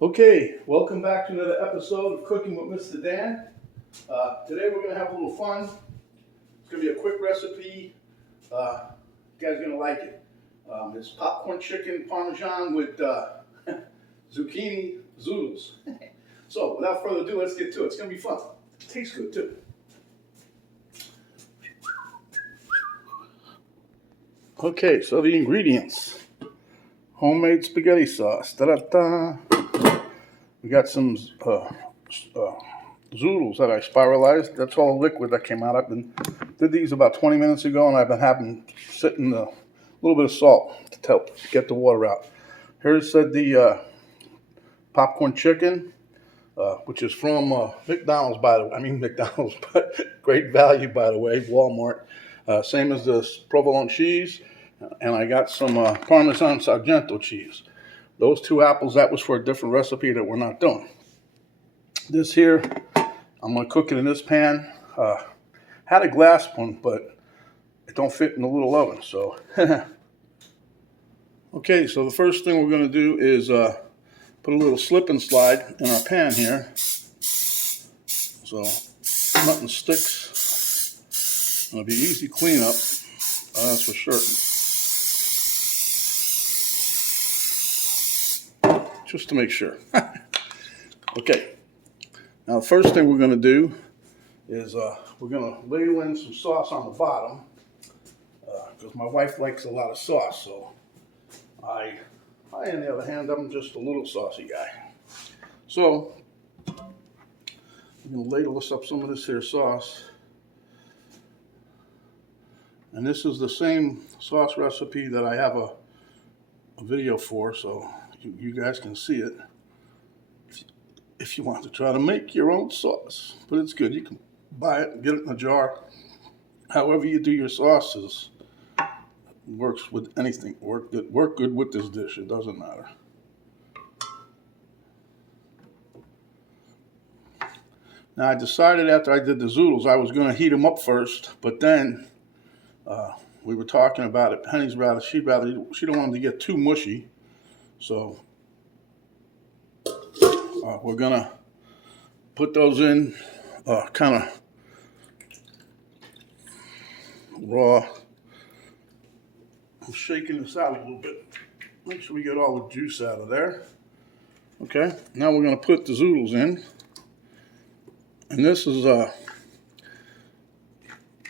Okay, welcome back to another episode of Cooking with Mr. Dan. Today we're going to have a little fun. It's going to be a quick recipe. You guys are going to like it. It's popcorn chicken Parmesan with zucchini Zoodles. So without further ado, let's get to it. It's going to be fun. It tastes good too. Okay, so the ingredients. Homemade spaghetti sauce. Da-da-da. We got some Zoodles that I spiralized. That's all the liquid that came out. Did these about 20 minutes ago, and I've been having sitting a little bit of salt to help get the water out. Here's the popcorn chicken, which is from McDonald's, by the way. I mean McDonald's, but great value, by the way, Walmart. Same as the provolone cheese, and I got some Parmesan Sargento cheese. Those two apples, that was for a different recipe that we're not doing. This here, I'm going to cook it in this pan. Had a glass one, but it don't fit in the little oven, so. Okay, so the first thing we're going to do is put a little slip and slide in our pan here. So nothing sticks. It'll be easy cleanup, that's for certain. Just to make sure. Okay, now the first thing we're going to do is we're going to ladle in some sauce on the bottom because my wife likes a lot of sauce, so I, on the other hand, I'm just a little saucy guy. So I'm going to ladle us up some of this here sauce. And this is the same sauce recipe that I have a video for, so you guys can see it if you want to try to make your own sauce. But it's good. You can buy it and get it in a jar. However you do your sauces works with anything. Work good with this dish. It doesn't matter. Now I decided after I did the Zoodles I was going to heat them up first, but then we were talking about it. Penny's she don't want them to get too mushy, so we're gonna put those in kind of raw. I'm shaking this out a little bit. Make sure we get all the juice out of there. Okay, now we're gonna put the Zoodles in, and this is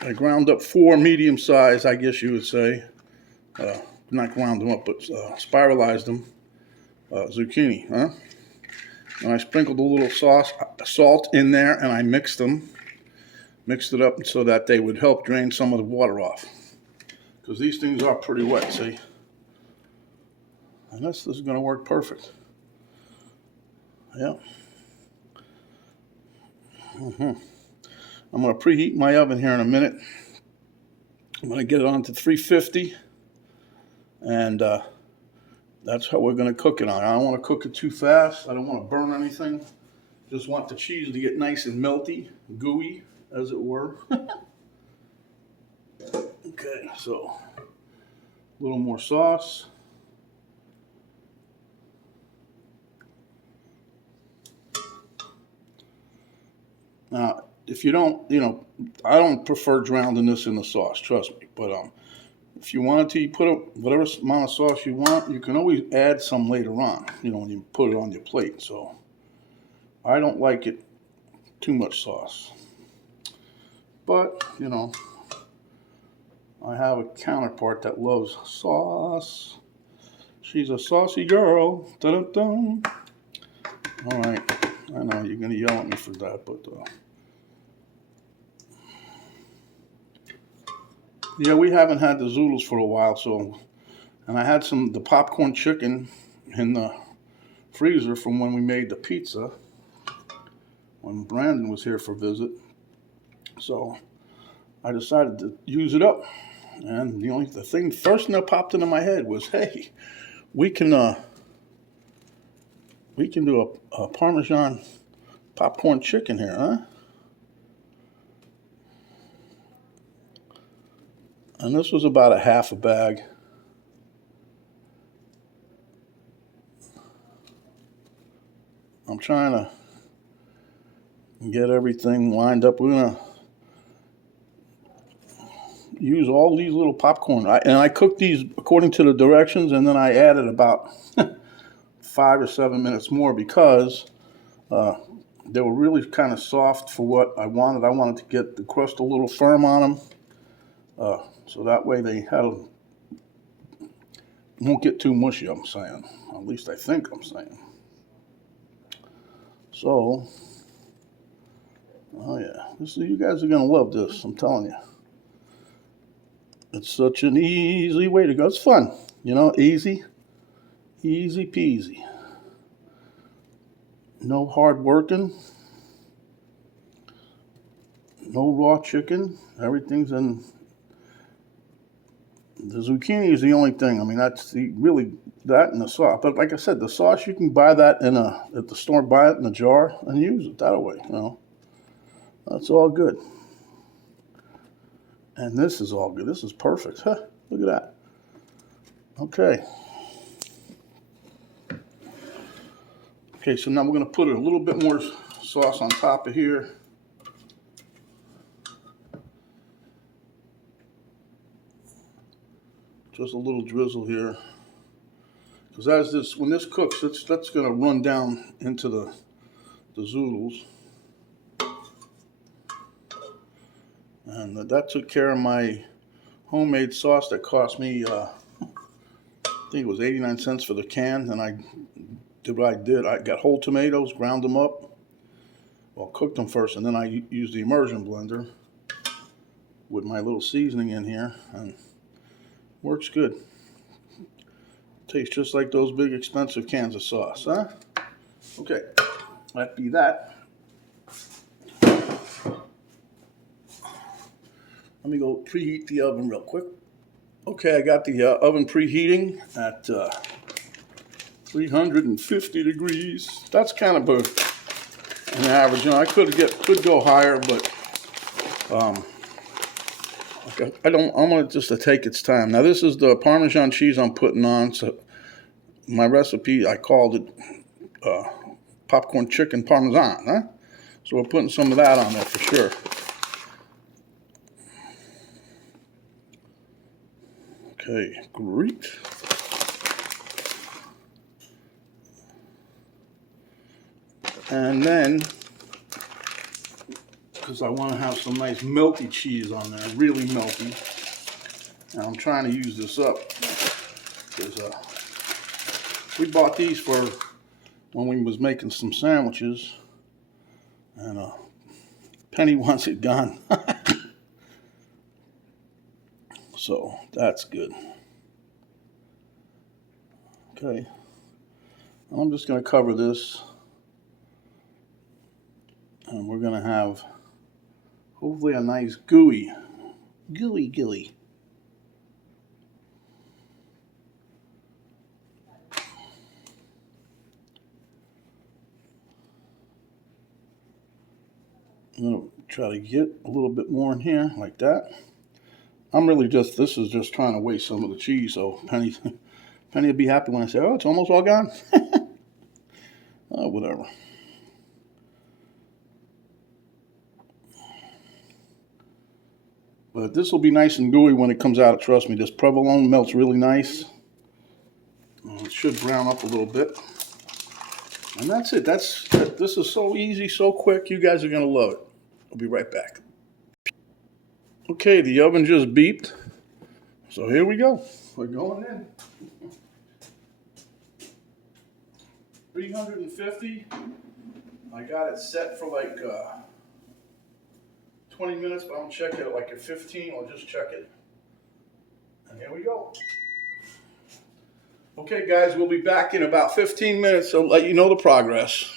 I ground up 4 medium size, I guess you would say. Not ground them up, but spiralized them. Zucchini, huh? And I sprinkled a little salt in there, and I mixed it up so that they would help drain some of the water off. Because these things are pretty wet, see? And this is going to work perfect. Yeah. I'm going to preheat my oven here in a minute. I'm going to get it on to 350, and that's how we're going to cook it on. I don't want to cook it too fast. I don't want to burn anything. Just want the cheese to get nice and melty, gooey, as it were. Okay, so a little more sauce. Now, if you don't, I don't prefer drowning this in the sauce, trust me. But if you wanted to, you put whatever amount of sauce you want. You can always add some later on, when you put it on your plate. So I don't like it too much sauce. But, I have a counterpart that loves sauce. She's a saucy girl. Dun-dun-dun. All right. I know you're going to yell at me for that, but yeah, we haven't had the Zoodles for a while, and I had the popcorn chicken in the freezer from when we made the pizza when Brandon was here for a visit. So I decided to use it up, and the first thing that popped into my head was, hey, we can do a Parmesan popcorn chicken here, huh? And this was about a half a bag. I'm trying to get everything lined up. We're gonna use all these little popcorn. I cooked these according to the directions, and then I added about 5 or 7 minutes more because they were really kind of soft for what I wanted. I wanted to get the crust a little firm on them, so that way they won't get too mushy, I'm saying. At least I think I'm saying. So, oh yeah, you guys are going to love this, I'm telling you. It's such an easy way to go. It's fun, you know, easy peasy. No hard working. No raw chicken. Everything's in. The zucchini is the only thing. I mean, that's really that and the sauce. But like I said, the sauce, you can buy that at the store, buy it in a jar and use it that way. You know, that's all good. And this is all good. This is perfect. Huh, look at that. Okay. Okay, so now we're going to put a little bit more sauce on top of here. Just a little drizzle here. Because when this cooks, that's going to run down into the Zoodles. And that took care of my homemade sauce that cost me, I think it was 89 cents for the can. And I did what I did. I got whole tomatoes, ground them up. Well, cooked them first, and then I used the immersion blender with my little seasoning in here. And works good. Tastes just like those big expensive cans of sauce, huh? Okay, that be that. Let me go preheat the oven real quick. Okay, I got the oven preheating at 350 degrees. That's kind of an average. You know, I could go higher, but I want it just to take its time. Now this is the Parmesan cheese I'm putting on. So my recipe, I called it popcorn chicken Parmesan. Huh? So we're putting some of that on there for sure. Okay, great. And then, because I want to have some nice melty cheese on there, really melty. And I'm trying to use this up because we bought these for when we was making some sandwiches, and Penny wants it gone. So that's good. Okay, I'm just going to cover this, and we're going to have hopefully a nice gooey. I'm going to try to get a little bit more in here like that. This is just trying to waste some of the cheese, so Penny will be happy when I say, oh, it's almost all gone. Whatever. But this will be nice and gooey when it comes out. Trust me, this provolone melts really nice. It should brown up a little bit. And that's it. This is so easy, so quick. You guys are going to love it. I'll be right back. Okay, the oven just beeped. So here we go. We're going in. 350. I got it set for like 20 minutes, but I'm check it like at 15. I'll just check it. And here we go. Okay, guys, we'll be back in about 15 minutes, so I'll let you know the progress.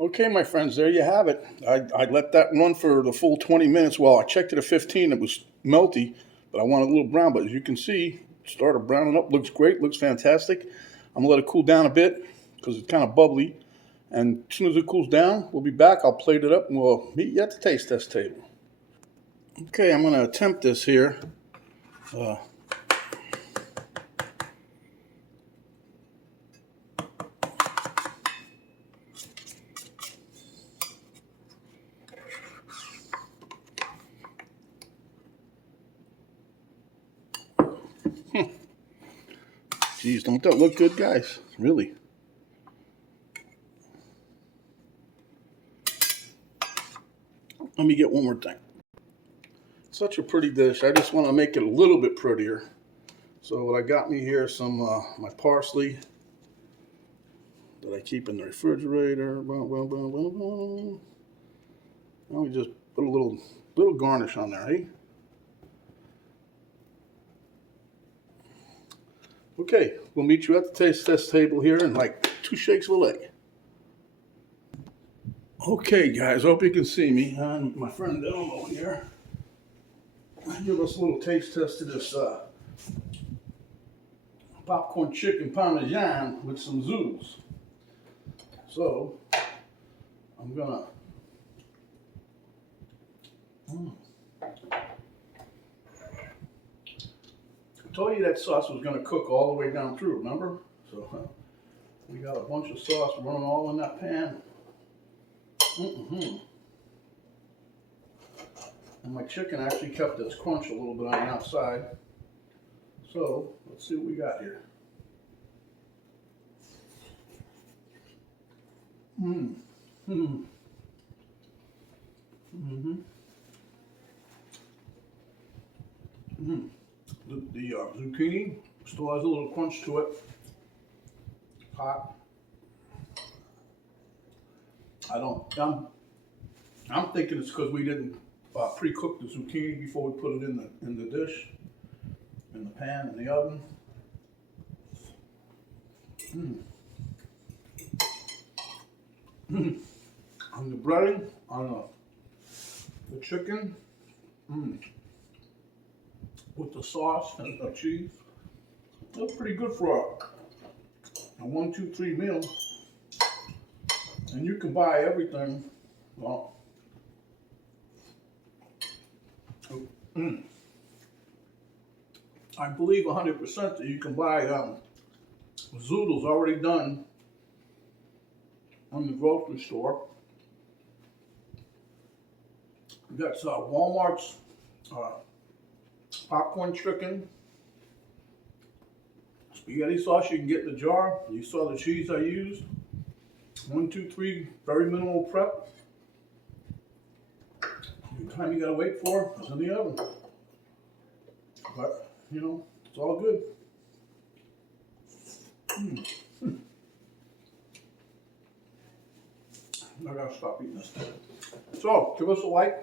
Okay, my friends, there you have it. I let that run for the full 20 minutes. Well, I checked it at 15. It was melty, but I want it a little brown. But as you can see, it started browning up. Looks great. Looks fantastic. I'm going to let it cool down a bit because it's kind of bubbly. And as soon as it cools down, we'll be back. I'll plate it up, and we'll meet you at the taste test table. Okay, I'm going to attempt this here. Geez, don't that look good, guys? Really? Let me get one more thing. Such a pretty dish. I just want to make it a little bit prettier. So what I got me here is some my parsley that I keep in the refrigerator. Boom, boom, boom, boom, boom. Now we just put a little garnish on there, hey? Okay, we'll meet you at the taste test table here in like 2 shakes of a leg. Okay, guys, hope you can see me. And my friend Elmo here. Give us a little taste test of this popcorn chicken Parmesan with some Zoodles. So, I'm gonna. I told you that sauce was gonna cook all the way down through, remember? So, we got a bunch of sauce running all in that pan. And my chicken actually kept its crunch a little bit on the outside. So, let's see what we got here. The zucchini still has a little crunch to it. Hot. I'm thinking it's because we didn't pre-cook the zucchini before we put it in the dish, in the pan, in the oven. On the breading, on the chicken, with the sauce and the cheese, that's pretty good for a 1, 2, 3 meal. And you can buy everything. Well, I believe 100% that you can buy Zoodles already done on the grocery store. That's Walmart's popcorn chicken, spaghetti sauce you can get in the jar. You saw the cheese I used. 1, 2, 3, very minimal prep. The time you gotta wait for is in the oven. But, you know, it's all good. I gotta stop eating this. So, give us a like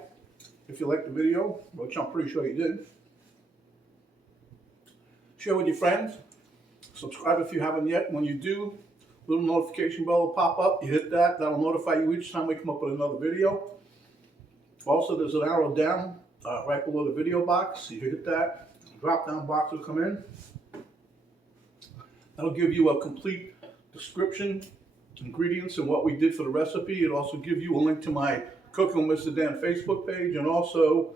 if you liked the video, which I'm pretty sure you did. Share with your friends. Subscribe if you haven't yet. When you do, little notification bell will pop up. You hit that. That'll notify you each time we come up with another video. Also, there's an arrow down right below the video box. You hit that. Drop down box will come in. That'll give you a complete description, ingredients, and what we did for the recipe. It'll also give you a link to my Cooking with Mr. Dan Facebook page, and also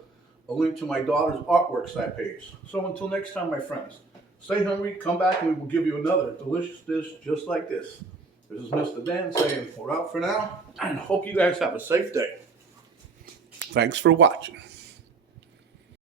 a link to my daughter's artwork site page. So until next time, my friends, stay hungry, come back, and we will give you another delicious dish just like this. This is Mr. Dan saying we're out for now, and hope you guys have a safe day. Thanks for watching.